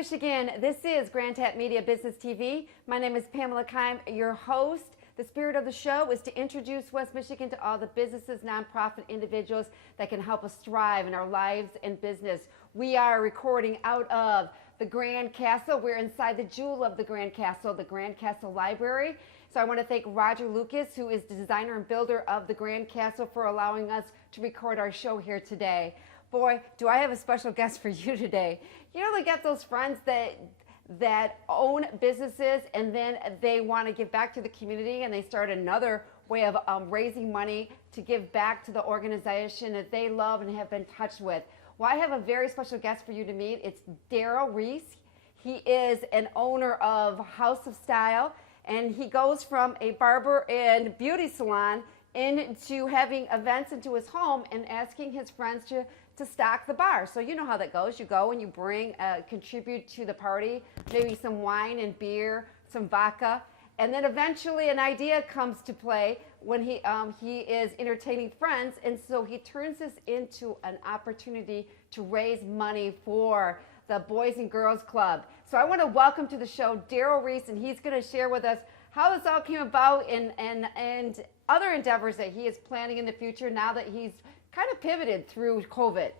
Michigan. This is Grand Tap Media Business TV. My name is Pamela Keim, your host. The spirit of the show is to introduce West Michigan to all the businesses, nonprofit individuals that can help us thrive in our lives and business. We are recording out of the Grand Castle. We're inside the jewel of the Grand Castle, the Grand Castle Library. So I want to thank Roger Lucas, who is the designer and builder of the Grand Castle, for allowing us to record our show here today. Boy, do I have a special guest for you today. You know, they got those friends that own businesses and then they want to give back to the community, and they start another way of raising money to give back to the organization that they love and have been touched with. Well, I have a very special guest for you to meet. It's Daryl Reese. He is an owner of House of Style, and he goes from a barber and beauty salon into having events into his home and asking his friends to stock the bar. So you know how that goes. You go and you bring, contribute to the party, maybe some wine and beer, some vodka, and then eventually an idea comes to play when he is entertaining friends, and so he turns this into an opportunity to raise money for the Boys and Girls Club. So I want to welcome to the show Daryl Reese, and he's going to share with us how this all came about and other endeavors that he is planning in the future now that he's kind of pivoted through COVID.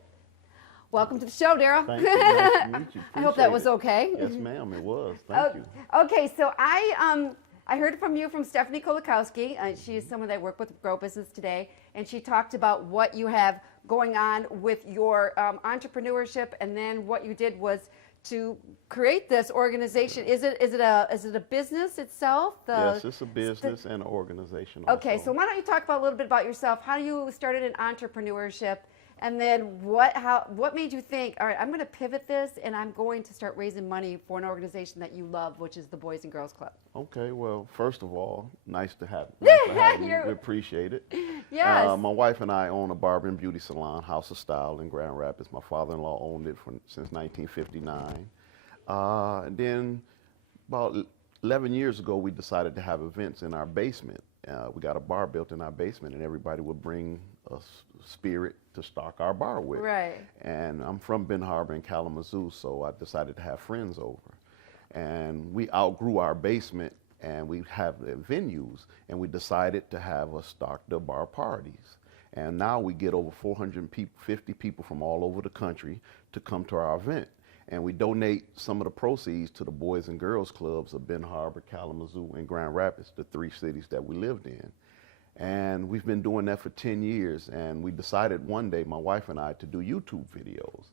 Welcome to the show, Daryl. Thank you. Nice to meet you. I hope that was okay. Yes, ma'am, it was. Thank you. Okay, so I heard from you from Stephanie Kolakowski. She is someone that I work with Grow Business Today, and she talked about what you have going on with your entrepreneurship, and then what you did was to create this organization. Is it a business itself? Yes, it's a business and an organization. Okay, also. so why don't you talk about a little bit about yourself? How you started in entrepreneurship, and then what made you think, all right, I'm going to pivot this and I'm going to start raising money for an organization that you love, which is the Boys and Girls Club? Okay, well, first of all, nice to have you. We appreciate it. Yes. My wife and I own a barber and beauty salon, House of Style in Grand Rapids. My father-in-law owned it since 1959. And then about 11 years ago, we decided to have events in our basement. We got a bar built in our basement, and everybody would bring a spirit to stock our bar with. Right. And I'm from Benton Harbor and Kalamazoo, so I decided to have friends over. And we outgrew our basement, and we have the venues, and we decided to have a stock the bar parties. And now we get over 450 people from all over the country to come to our event. And we donate some of the proceeds to the Boys and Girls Clubs of Benton Harbor, Kalamazoo, and Grand Rapids, the three cities that we lived in. And we've been doing that for 10 years. And we decided one day, my wife and I, to do YouTube videos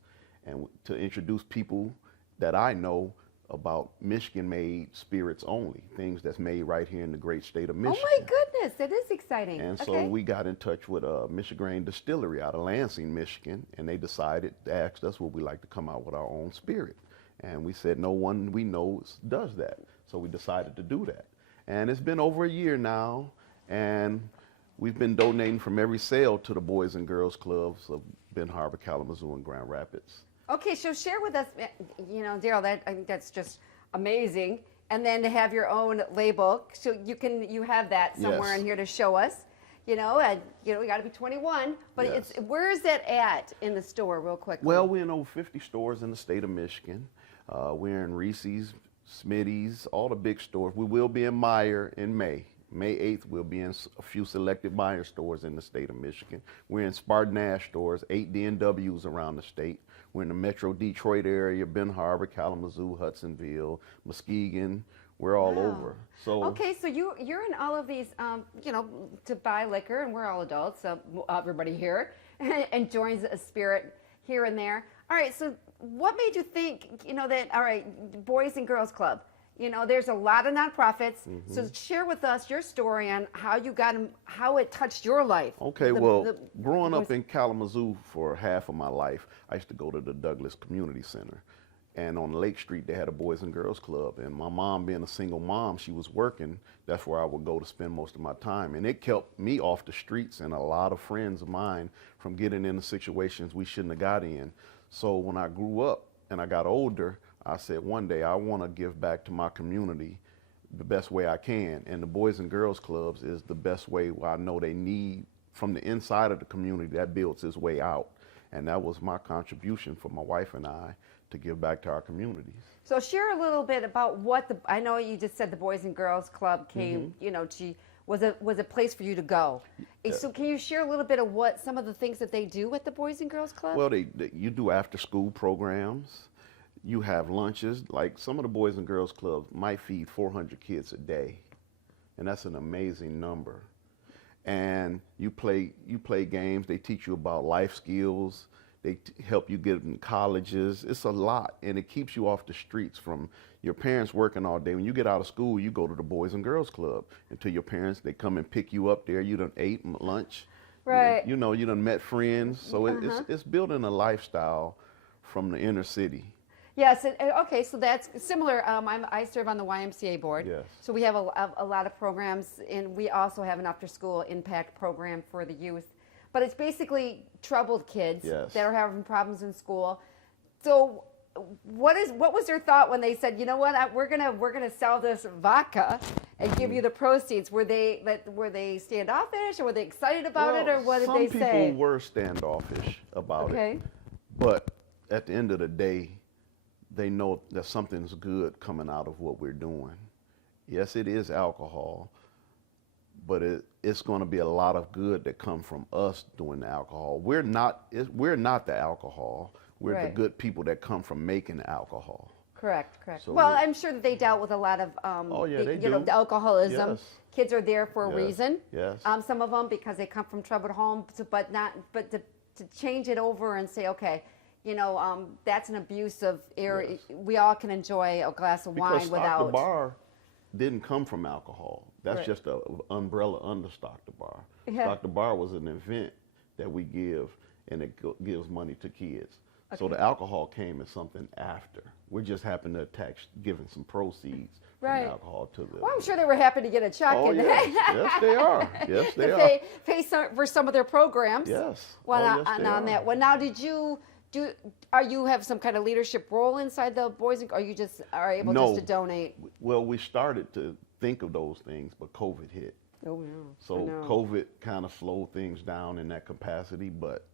and to introduce people that I know about Michigan-made spirits only, things that's made right here in the great state of Michigan. Oh my goodness, that is exciting. And so we got in touch with a Michigan distillery out of Lansing, Michigan, and they decided to ask us would we like to come out with our own spirit. And we said no one we know does that. So we decided to do that. And it's been over a year now, and we've been donating from every sale to the Boys and Girls Clubs of Benton Harbor, Kalamazoo, and Grand Rapids. Okay, so share with us, you know, Daryl, I think that's just amazing. And then to have your own label, so you have that somewhere in here to show us. You know, we got to be 21, but where is that at in the store, real quick? Well, we're in over 50 stores in the state of Michigan. We're in Reese's, Smitty's, all the big stores. We will be in Meijer in May. May 8th, we'll be in a few selected Meijer stores in the state of Michigan. We're in Spartan Ash stores, 8 D&Ws around the state. We're in the Metro Detroit area, Benton Harbor, Kalamazoo, Hudsonville, Muskegon. We're all over. So okay, so you're in all of these, you know, to buy liquor, and we're all adults, so everybody here enjoys a spirit here and there. All right, so what made you think, you know, that, all right, Boys and Girls Club, you know, there's a lot of nonprofits. So share with us your story on how you got them, how it touched your life. Okay, growing up in Kalamazoo for half of my life, I used to go to the Douglas Community Center. And on Lake Street, they had a Boys and Girls Club. And my mom, being a single mom, she was working. That's where I would go to spend most of my time. And it kept me off the streets and a lot of friends of mine from getting into situations we shouldn't have got in. So when I grew up and I got older, I said one day I want to give back to my community the best way I can. And the Boys and Girls Clubs is the best way I know they need from the inside of the community that builds its way out. And that was my contribution for my wife and I to give back to our communities. So share a little bit about what I know you just said the Boys and Girls Club came, was a place for you to go. So can you share a little bit of what some of the things that they do at the Boys and Girls Club? Well, you do after school programs. You have lunches. Like some of the Boys and Girls Clubs might feed 400 kids a day. And that's an amazing number. And you play games. They teach you about life skills. They help you get in colleges. It's a lot, and it keeps you off the streets from your parents working all day. When you get out of school, you go to the Boys and Girls Club. Until your parents, they come and pick you up there. You done ate lunch. Right. You done met friends. So it's building a lifestyle from the inner city. Yes. Okay. So that's similar. I serve on the YMCA board. Yes. So we have a lot of programs, and we also have an after-school impact program for the youth. But it's basically troubled kids that are having problems in school. So, what was their thought when they said, you know what, we're gonna sell this vodka and give you the proceeds? Were they standoffish, or were they excited about it, or what did they say? Some people were standoffish about it. But at the end of the day, they know that something's good coming out of what we're doing. Yes, it is alcohol, but it's going to be a lot of good that come from us doing the alcohol. We're not the alcohol. We're the good people that come from making alcohol. Correct. So well, I'm sure that they dealt with a lot of the alcoholism. Yes. Kids are there for a reason. Yes. Some of them because they come from troubled homes, but to change it over and say, okay, that's an abusive area. Yes. We all can enjoy a glass of wine Because without. Stock the Bar didn't come from alcohol. That's just an umbrella under Stock the Bar. Yeah. Stock the Bar was an event that we give, and it gives money to kids. Okay. So the alcohol came as something after. We just happened to attach giving some proceeds from alcohol to the. Well, I'm sure they were happy to get a check. Oh, yes. Yes, they are. Yes, they are. Pay for some of their programs. Yes. On that one. Now, did you you have some kind of leadership role inside the Boys and, or you just are able just to donate? Well, we started to think of those things, but COVID hit. Oh, yeah. So COVID kind of slowed things down in that capacity, but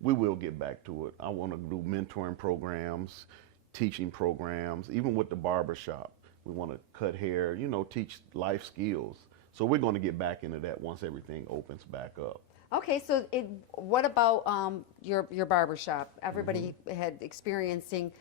we will get back to it. I want to do mentoring programs, teaching programs, even with the barber shop. We want to cut hair, teach life skills. So we're going to get back into that once everything opens back up. Okay, so what about your barber shop? Everybody had experiencing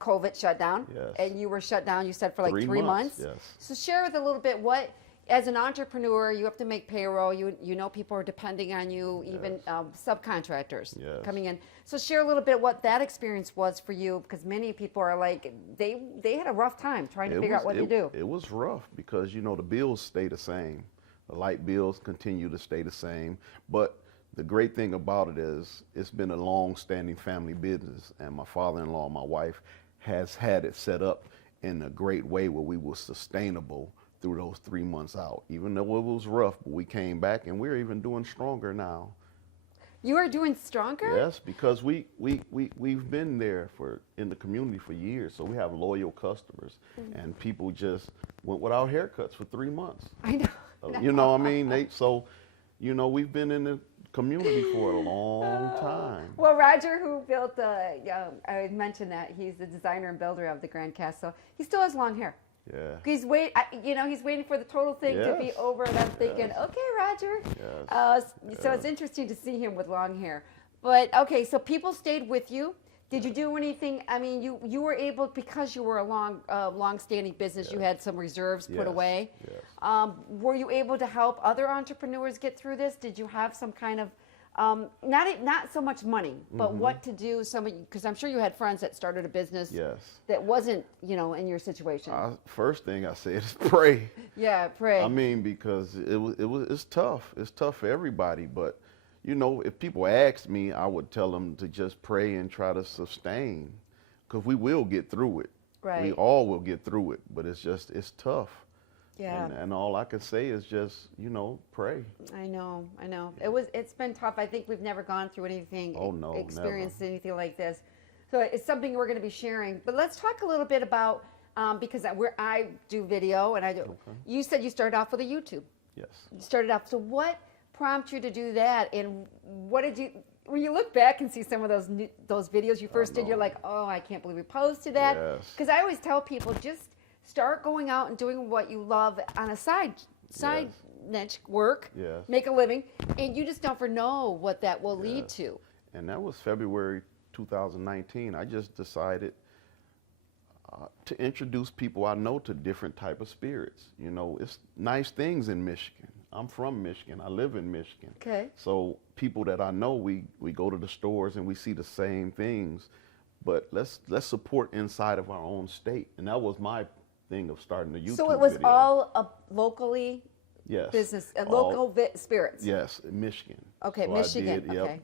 COVID shutdown, and you were shut down, you said, for like 3 months. Yes. So share with a little bit what, as an entrepreneur, you have to make payroll. You know people are depending on you, even subcontractors coming in. So share a little bit what that experience was for you, because many people are like, they had a rough time trying to figure out what to do. It was rough because, the bills stay the same. The light bills continue to stay the same. But the great thing about it is it's been a long-standing family business, and my father-in-law and my wife has had it set up in a great way where we were sustainable through those 3 months out. Even though it was rough, but we came back, and we're even doing stronger now. You are doing stronger? Yes, because we've been there in the community for years, so we have loyal customers, and people just went without haircuts for 3 months. I know. You know what I mean? We've been in the community for a long time. Well, Roger, who built I mentioned that he's the designer and builder of the Grand Castle. He still has long hair. Yeah. He's waiting for the total thing to be over, and I'm thinking, okay, Roger. Yes. So it's interesting to see him with long hair. But okay, so people stayed with you. Did you do anything? I mean, you were able, because you were a long-standing business. You had some reserves put away. Yes. Were you able to help other entrepreneurs get through this? Did you have some kind of not so much money, but what to do? Because I'm sure you had friends that started a business that wasn't in your situation. First thing I said is pray. Yeah, pray. I mean, because it's tough. It's tough for everybody, but. If people asked me, I would tell them to just pray and try to sustain, because we will get through it. Right. We all will get through it, but it's tough. Yeah. And all I can say is just, pray. I know. It's been tough. I think we've never gone through anything, experienced anything like this. So it's something we're going to be sharing. But let's talk a little bit about, because I do video, and I do. Okay. You said you started off with a YouTube. Yes. You started off. So what prompted you to do that, and what did you? when you look back and see some of those videos you first did, you're like, oh, I can't believe we posted that. Yes. Because I always tell people, just start going out and doing what you love on a side niche work, make a living, and you just don't know what that will lead to. And that was February 2019. I just decided to introduce people I know to different type of spirits. You know, it's nice things in Michigan. I'm from Michigan. I live in Michigan. Okay. So people that I know, we go to the stores and we see the same things, but let's support inside of our own state. And that was my thing of starting the YouTube. So it was video. all locally business, local spirits. Yes, in Michigan. Okay, so Michigan. I did, okay.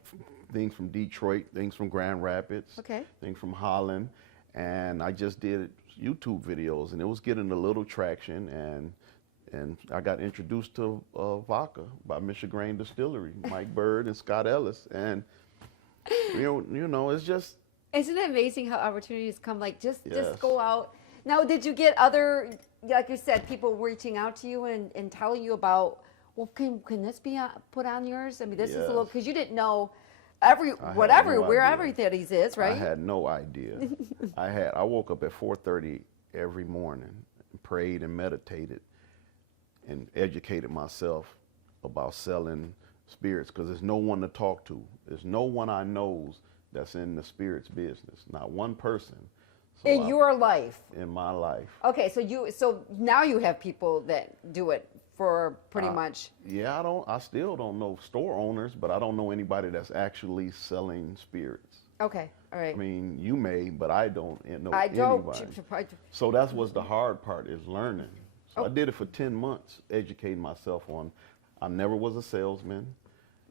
Things from Detroit, things from Grand Rapids, things from Holland, and I just did YouTube videos, and it was getting a little traction, and I got introduced to vodka by Michigan Distillery, Mike Bird and Scott Ellis, and you know, it's just. Isn't it amazing how opportunities come? Like just go out. Now, did you get other, like you said, people reaching out to you and telling you about, well, can this be put on yours? I mean, this is a little, because you didn't know where everything is, right? I had no idea. I woke up at 4:30 every morning and prayed and meditated and educated myself about selling spirits, because there's no one to talk to. There's no one I knows that's in the spirits business. Not one person. So in your life. In my life. Okay, so now you have people that do it for pretty much. Yeah, I still don't know store owners, but I don't know anybody that's actually selling spirits. Okay, all right. I mean, you may, but I don't know I don't. anybody. So that's what's the hard part, is learning. So I did it for 10 months, educating myself on. I never was a salesman.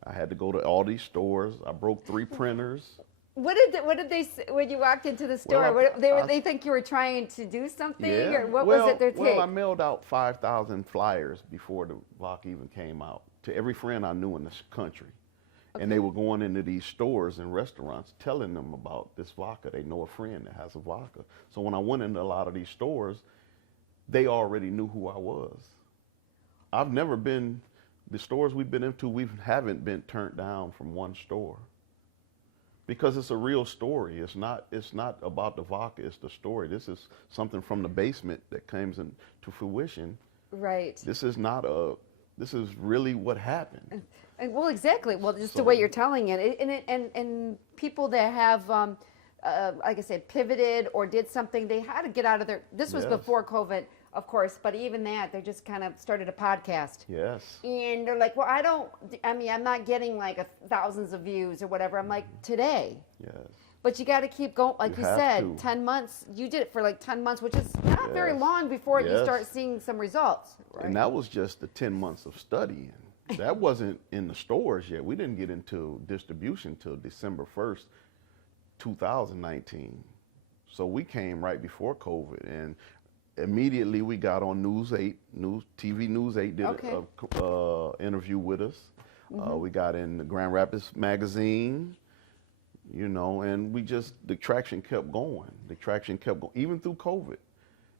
I had to go to all these stores. I broke 3 printers. What did they say when you walked into the store? Well, they think you were trying to do something, or what was it their take? Well, I mailed out 5,000 flyers before the vodka even came out to every friend I knew in this country. Okay. And they were going into these stores and restaurants telling them about this vodka. They know a friend that has a vodka. So when I went into a lot of these stores, they already knew who I was. I've never been, the stores we've been into, we haven't been turned down from one store. Because it's a real story. It's not about the vodka, it's the story. This is something from the basement that comes into fruition. Right. This is really what happened. Well, exactly. Well, just the way you're telling it. And people that have, like I said, pivoted or did something, they had to get out of their, this was before COVID, of course, but even that, they just kind of started a podcast. Yes. And they're like, well, I'm not getting like thousands of views or whatever. I'm like, today. Yes. But you got to keep going. Like you said, 10 months. You did it for like 10 months, which is not very long before you start seeing some results. Right? And that was just the 10 months of studying. That wasn't in the stores yet. We didn't get into distribution till December 1st, 2019. So we came right before COVID, and immediately we got on News 8. TV News 8 did an interview with us. We got in the Grand Rapids magazine, you know, and the traction kept going. The traction kept going, even through COVID.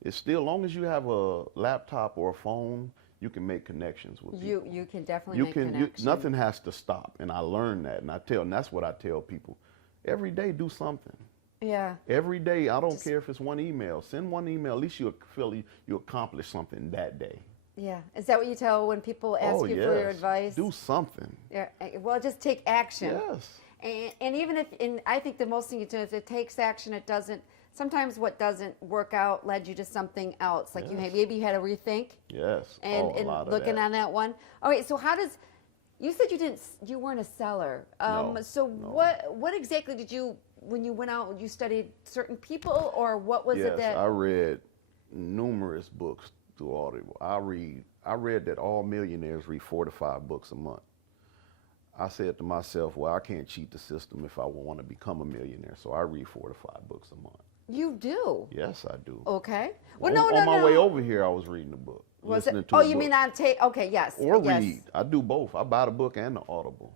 It's still, as long as you have a laptop or a phone, you can make connections with people. You can definitely make connections. Nothing has to stop, and I learned that, and that's what I tell people. Every day, do something. Yeah. Every day, I don't care if it's one email. Send one email. At least you feel you accomplished something that day. Yeah. Is that what you tell when people ask you for your advice? Do something. Yeah. Well, just take action. Yes. And even if, I think the most thing you do is it takes action. It doesn't. Sometimes what doesn't work out led you to something else. Like maybe you had to rethink. Yes. And looking on that one. All right. So how does? You said you weren't a seller. No. What exactly did you? When you went out, you studied certain people, or what was it that? Yes, I read numerous books through Audible. I read that all millionaires read 4 to 5 books a month. I said to myself, well, I can't cheat the system if I want to become a millionaire, so I read 4 to 5 books a month. You do? Yes, I do. Okay. Well, on my way over here, I was reading a book. Was it? Oh, you mean on tape? Okay, yes. Or read. I do both. I buy the book and the Audible.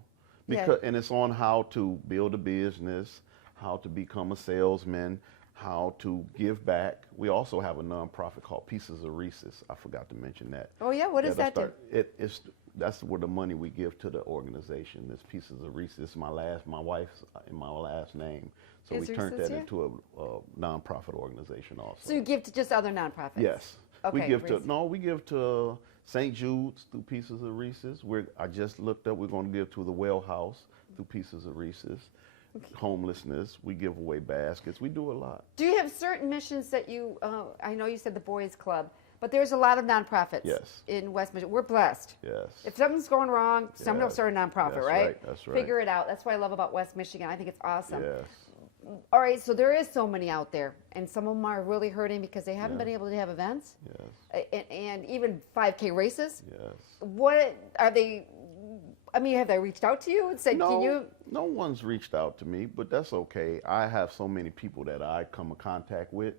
And it's on how to build a business, how to become a salesman, how to give back. We also have a nonprofit called Pieces of Reese's. I forgot to mention that. Oh yeah, what does that do? that's where the money we give to the organization. This Pieces of Reese's. This is my wife's in my last name. So we turned that into a nonprofit organization also. So you give to just other nonprofits? Yes. Okay. We give to St. Jude's through Pieces of Reese's. I just looked up, we're going to give to the Well House through Pieces of Reese's. Okay. Homelessness, we give away baskets. We do a lot. Do you have certain missions that you, I know you said the Boys Club, but there's a lot of nonprofits in West Michigan. We're blessed. Yes. If something's going wrong, somebody will start a nonprofit, right? That's right. Figure it out. That's what I love about West Michigan. I think it's awesome. Yes. All right, so there is so many out there, and some of them are really hurting because they haven't been able to have events. Yes. And even 5K races. Yes. What are they? I mean, have they reached out to you and said, can you? No one's reached out to me, but that's okay. I have so many people that I come in contact with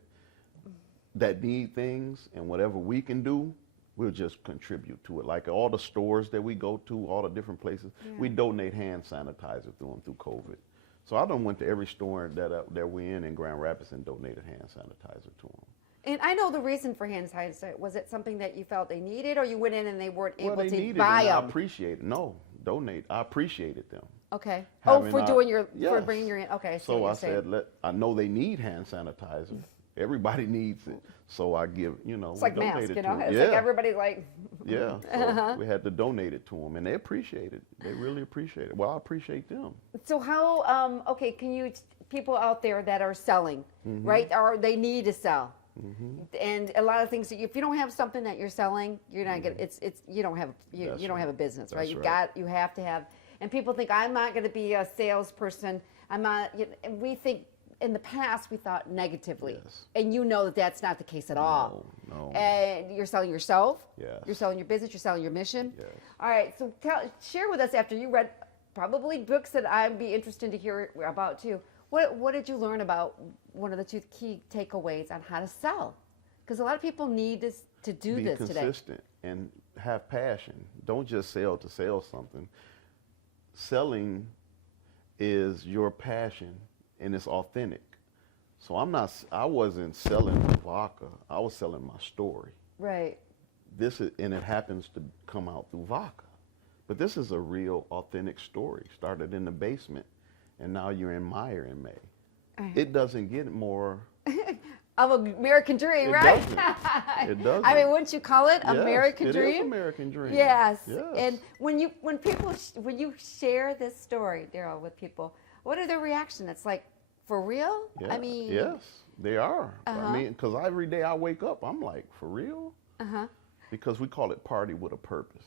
that need things, and whatever we can do, we'll just contribute to it. Like all the stores that we go to, all the different places, we donate hand sanitizer through them through COVID. So I done went to every store that we're in Grand Rapids and donated hand sanitizer to them. And I know the reason for hand sanitizer. Was it something that you felt they needed, or you went in and they weren't able to buy them? I appreciate it. No, donate. I appreciated them. Okay. For bringing your in. Okay. So I said, I know they need hand sanitizer. Everybody needs it. So I give, it's like mask, It's like everybody's like. Yeah. So we had to donate it to them, and they appreciate it. They really appreciate it. Well, I appreciate them. So how, can you, people out there that are selling, right, or they need to sell. And a lot of things that if you don't have something that you're selling, you're not gonna. You don't have a business, right? You have to have. And people think I'm not going to be a salesperson. I'm not. We think in the past we thought negatively, and you know that that's not the case at all. No. And you're selling yourself. Yes. You're selling your business. You're selling your mission. Yes. All right. So share with us after you read probably books that I'd be interested to hear about too. What did you learn about one of the two key takeaways on how to sell? Because a lot of people need to do this today. Be consistent and have passion. Don't just sell to sell something. Selling is your passion and it's authentic. So I wasn't selling vodka. I was selling my story. Right. And it happens to come out through vodka. But this is a real authentic story. Started in the basement. And now you're in Meyer in May. It doesn't get more. Of American Dream, right? It doesn't. I mean, wouldn't you call it American Dream? It is American Dream. Yes. And when you share this story, Daryl, with people, what are their reactions? It's like, for real? Yeah. I mean. Yes, they are. I mean, because every day I wake up, I'm like, for real? Because we call it Party with a Purpose.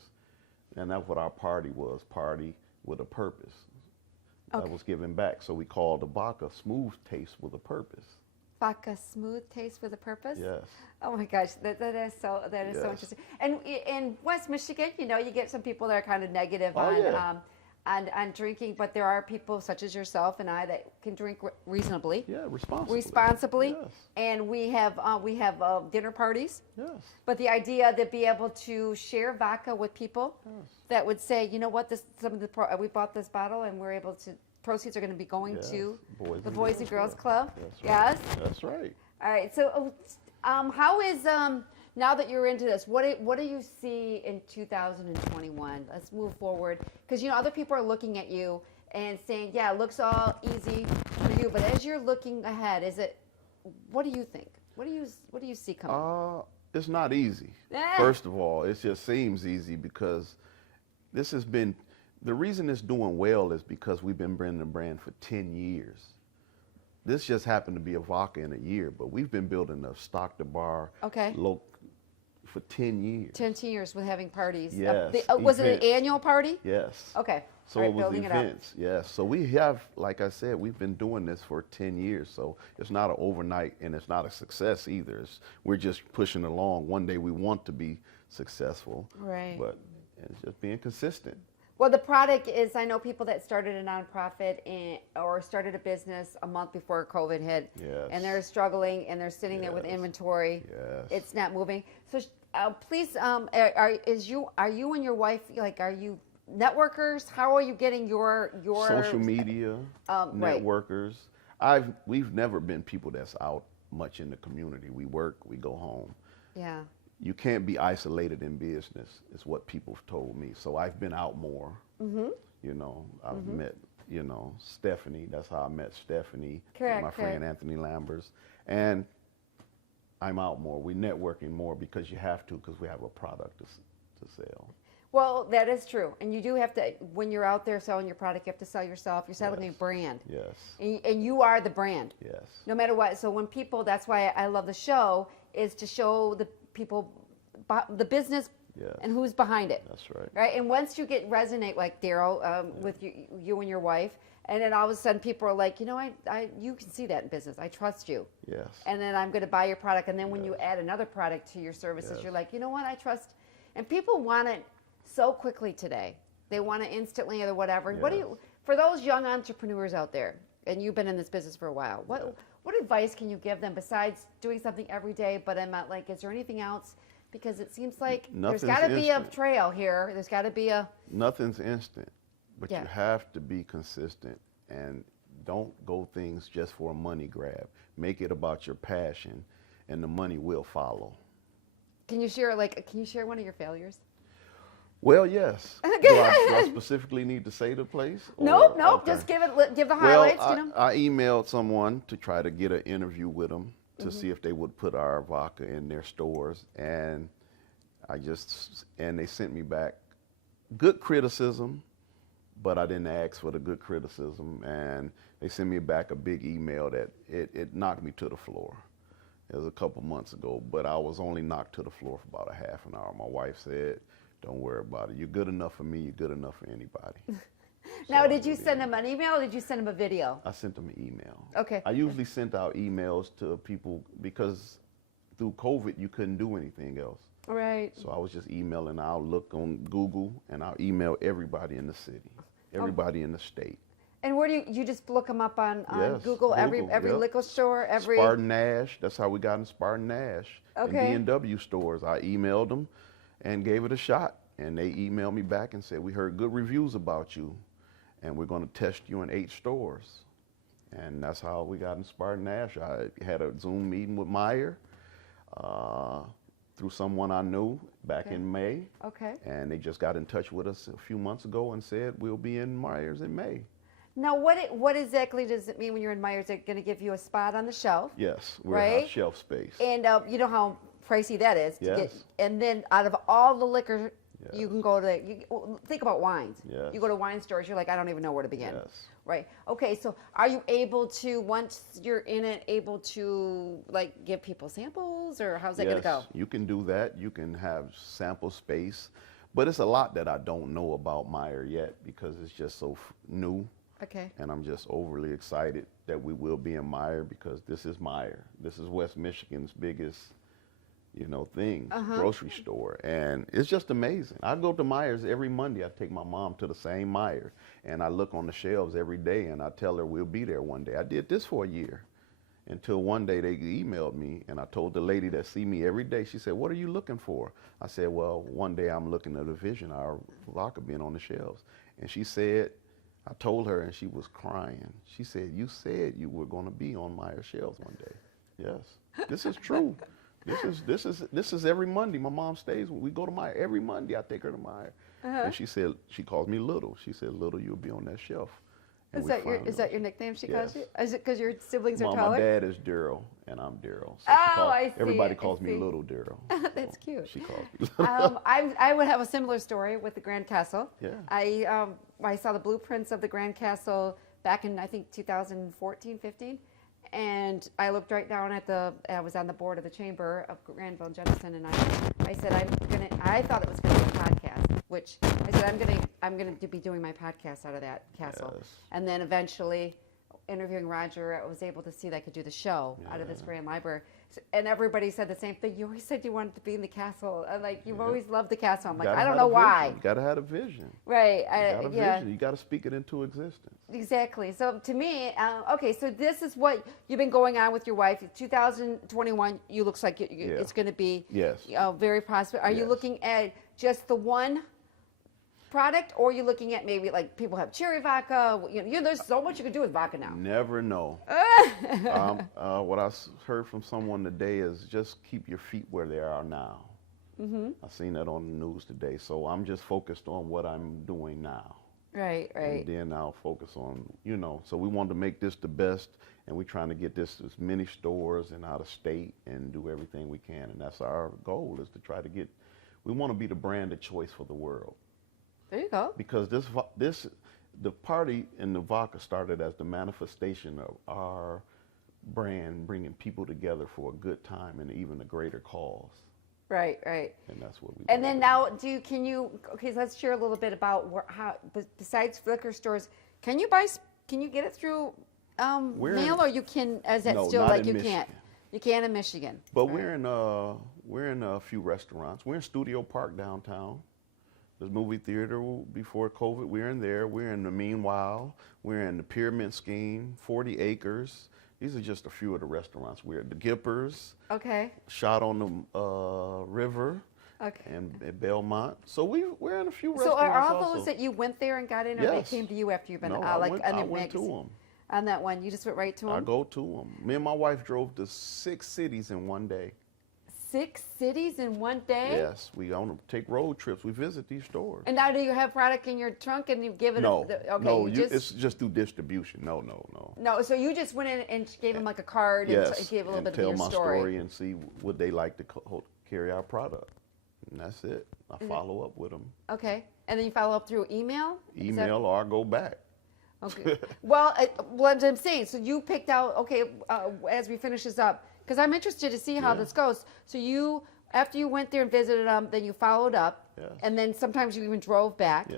And that's what our party was, Party with a Purpose. That was giving back. So we called the vodka Smooth Taste with a Purpose. Vodka Smooth Taste with a Purpose? Yes. Oh my gosh, that is so interesting. And in West Michigan, you get some people that are kind of negative on drinking, but there are people such as yourself and I that can drink reasonably. Yeah, responsibly. Yes. And we have dinner parties. Yes. But the idea to be able to share vodka with people that would say, you know what, we bought this bottle and we're able to. Proceeds are going to be going to the Boys and Girls Club. That's right. Yes. That's right. All right. So, how is now that you're into this? What do you see in 2021? Let's move forward because other people are looking at you and saying, "Yeah, it looks all easy for you," but as you're looking ahead, what do you think? What do you see coming? It's not easy. First of all, it just seems easy because this has been. The reason it's doing well is because we've been building the brand for 10 years. This just happened to be a vodka in a year, but we've been building a stock to bar for 10 years. 10 years with having parties. Yes. Was it an annual party? Yes. Okay. So it was events. Yes. So we have, like I said, we've been doing this for 10 years. So it's not an overnight and it's not a success either. We're just pushing along. One day we want to be successful. Right. But it's just being consistent. Well, the product is, I know people that started a nonprofit or started a business a month before COVID hit, and they're struggling and they're sitting there with inventory. Yes. It's not moving. So please, are you and your wife, are you networkers? How are you getting your social media networkers? We've never been people that's out much in the community. We work, we go home. Yeah. you can't be isolated in business, is what people have told me. So I've been out more. You know, I've met, you know, Stephanie. That's how I met Stephanie, Correct, my friend Anthony Lambers. And I'm out more. We're networking more because you have to, because we have a product to sell. Well, that is true. And you do have to, when you're out there selling your product, you have to sell yourself. You're selling a brand. Yes. And you are the brand. Yes. No matter what. So when people, that's why I love the show, is to show the people the business and who's behind it. That's right. Right. And once you resonate like Daryl with you and your wife, and then all of a sudden people are like, you know, you can see that in business. I trust you. Yes. And then I'm going to buy your product. And then when you add another product to your services, you're like, you know what? I trust. And people want it so quickly today. They want it instantly or whatever. Yes. What do you, for those young entrepreneurs out there, and you've been in this business for a while, what advice can you give them besides doing something every day? But I'm not like, is there anything else? Because it seems like there's got to be a trail here. There's got to be a... Nothing's instant, but you have to be consistent and don't go things just for a money grab. Make it about your passion, and the money will follow. Can you share one of your failures? Well, yes. Do I specifically need to say the place? Nope. Okay. Just give the highlights. Well, I emailed someone to try to get an interview with them to see if they would put our vodka in their stores, and they sent me back good criticism, but I didn't ask for the good criticism, and they sent me back a big email that it knocked me to the floor. It was a couple months ago, but I was only knocked to the floor for about a half an hour. My wife said, "Don't worry about it. You're good enough for me. You're good enough for anybody." Now, did you send them an email or did you send them a video? I sent them an email. Okay. I usually sent out emails to people because through COVID, you couldn't do anything else. Right. So I was just emailing. I'll look on Google and I'll email everybody in the city, everybody in the state. And where do you just look them up on Google? Every liquor store, every... Spartan Nash. That's how we got in Spartan Nash. Okay. And B&W stores. I emailed them and gave it a shot. And they emailed me back and said, "We heard good reviews about you, and we're going to test you in 8 stores." And that's how we got in Spartan Nash. I had a Zoom meeting with Meyer through someone I knew back in May. Okay. And they just got in touch with us a few months ago and said, "We'll be in Myers in May." Now, what exactly does it mean when you're in Myers? They're going to give you a spot on the shelf? Yes, we're have shelf space. And you know how pricey that is to Yes. get. And then out of all the liquor, you can go to, think about wines. Yes. You go to wine stores, you're like, I don't even know where to begin. Yes. Right. Okay, so are you able to, once you're in it, able to like give people samples, or how's that going to go? You can do that. You can have sample space. But it's a lot that I don't know about Meyer yet because it's just so new. Okay. And I'm just overly excited that we will be in Meyer because this is Meyer. This is West Michigan's biggest, thing, grocery store. And it's just amazing. I go to Myers every Monday. I take my mom to the same Meyer. And I look on the shelves every day and I tell her we'll be there one day. I did this for a year until one day they emailed me and I told the lady that see me every day, she said, "What are you looking for?" I said, "Well, one day I'm looking at a vision, our vodka being on the shelves." And she said, I told her and she was crying. She said, "You said you were going to be on Meyer shelves one day." Yes, this is true. This is every Monday. My mom stays. We go to Meyer every Monday. I take her to Meyer, and she said she calls me Little. She said, "Little, you'll be on that shelf." And Is that your nickname she calls you? Is it because your siblings are My taller? dad is Daryl, and I'm Daryl. So I see. Everybody calls me Little Daryl. That's cute. She calls me Little. I would have a similar story with the Grand Castle. Yeah. I saw the blueprints of the Grand Castle back in, I think, 2014, 15. And I looked right down at I was on the board of the Chamber of Granville and Jefferson, and I said, I thought it was going to be a podcast, which I said, I'm going to be doing my podcast out of that castle. Yes. And then eventually, interviewing Roger, I was able to see that I could do the show out of this grand library. And everybody said the same thing. You always said you wanted to be in the castle. Like, you've always loved the castle. I'm like, I don't know why. You got to have a vision. Right. Vision. You got to speak it into existence. Exactly. So to me, okay, so this is what you've been going on with your wife. 2021, you looks like it's going to be very prosperous. Are you looking at just the one product, or are you looking at maybe like people have cherry vodka? There's so much you can do with vodka now. Never know. What I heard from someone today is just keep your feet where they are now. I seen that on the news today. So I'm just focused on what I'm doing now. Right, right. And then I'll focus on, so we wanted to make this the best, and we're trying to get this to as many stores and out of state and do everything we can. And that's our goal, is to try to we want to be the brand of choice for the world. There you go. Because the party in the vodka started as the manifestation of our brand bringing people together for a good time and even a greater cause. Right, right. And that's what we. And then now, okay, so let's share a little bit about how, besides liquor stores, can you get it through mail, or you can, No, still not like in you Michigan. can't? You can't in Michigan. But right. we're in a few restaurants. We're in Studio Park downtown. The movie theater before COVID. We're in there. We're in the Meanwhile. We're in the Pyramid Scheme, 40 Acres. These are just a few of the restaurants. We're at the Gippers. Okay. Shot on the river. Okay. And Belmont. So we're in a few So restaurants. are all also. those that you went there and got in, or Yes. they came to you after you've been No, like I went to them. On that one, you just went right to them? I go to them. Me and my wife drove to 6 cities in one day. 6 cities in one day? Yes, we take road trips. We visit these stores. And now do you have product in your trunk and you give it? No, okay, it's just through distribution. No. No, so you just went in and gave them like a card and gave a little bit of your tell my story. story and see would they like to carry our product. And that's it. I follow up with them. Okay, and then you follow up through email? Email, or I go back. Okay. Well, what I'm saying, so you picked out, okay, as we finish this up, because I'm interested to see how this goes. So after you went there and visited them, then you followed up, and then sometimes you even drove back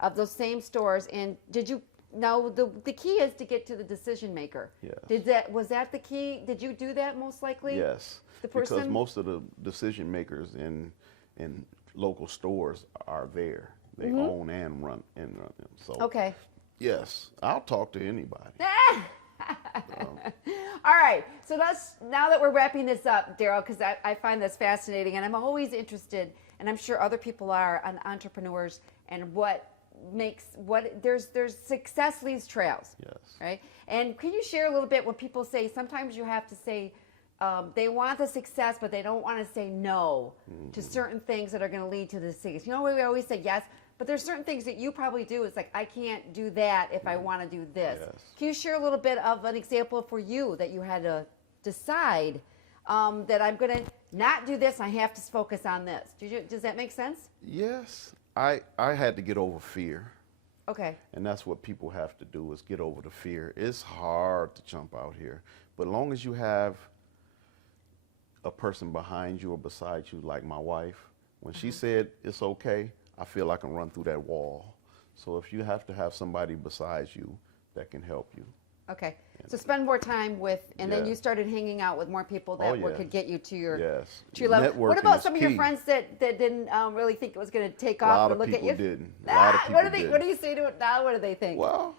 of those same stores. And did you, now the key is to get to the decision maker. Yes. Was that the key? Did you do that most likely? Yes. The person? Because most of the decision makers in local stores are there. They own and run them. So okay. Yes, I'll talk to anybody. All right, so now that we're wrapping this up, Daryl, because I find this fascinating, and I'm always interested, and I'm sure other people are, on entrepreneurs and there's success leaves trails. Yes. Right? And can you share a little bit when people say sometimes you have to say they want the success, but they don't want to say no to certain things that are going to lead to the success. We always say yes, but there's certain things that you probably do. It's like, I can't do that if I want to do this. Yes. Can you share a little bit of an example for you that you had to decide that I'm going to not do this, I have to focus on this? Does that make sense? Yes. I had to get over fear. Okay. And that's what people have to do, is get over the fear. It's hard to jump out here. But as long as you have a person behind you or beside you, like my wife, when she said it's okay, I feel I can run through that wall. So if you have to have somebody besides you that can help you. Okay. So spend more time with, and then you started hanging out with more people that could get you to your to your level. What about some of your friends that didn't really think it was going to take off and look at you? A lot of people didn't. What do you say to it now? What do they think? Well,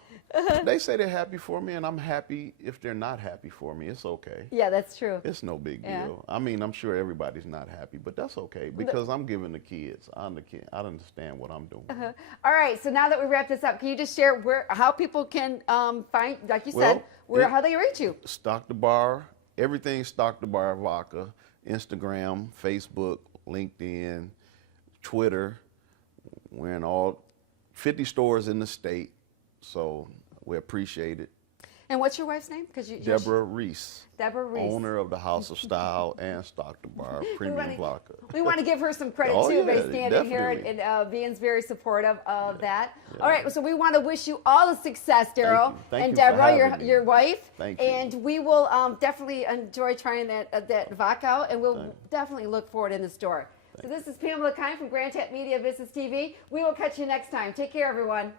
they say they're happy for me, and I'm happy if they're not happy for me. It's okay. Yeah, that's true. It's no big deal. I mean, I'm sure everybody's not happy, but that's okay because I'm giving the kids. I understand what I'm doing. All right. So now that we wrap this up, can you just share how people can find, like you said, how they reach you? Stock the Bar. Everything Stock the Bar Vodka. Instagram, Facebook, LinkedIn, Twitter. We're in all 50 stores in the state. So we appreciate it. And what's your wife's name? Deborah Reese. Deborah Reese. Owner of the House of Style and Stock the Bar Premium Vodka. We want to give her some credit too by standing here and being very supportive of that. Yeah. All right, so we want to wish you all the success, Daryl, and Deborah, your wife. Thank you. And we will definitely enjoy trying that vodka out, and we'll definitely look for it in the store. So this is Pamela Kine from Grand Tap Media Business TV. We will catch you next time. Take care, everyone.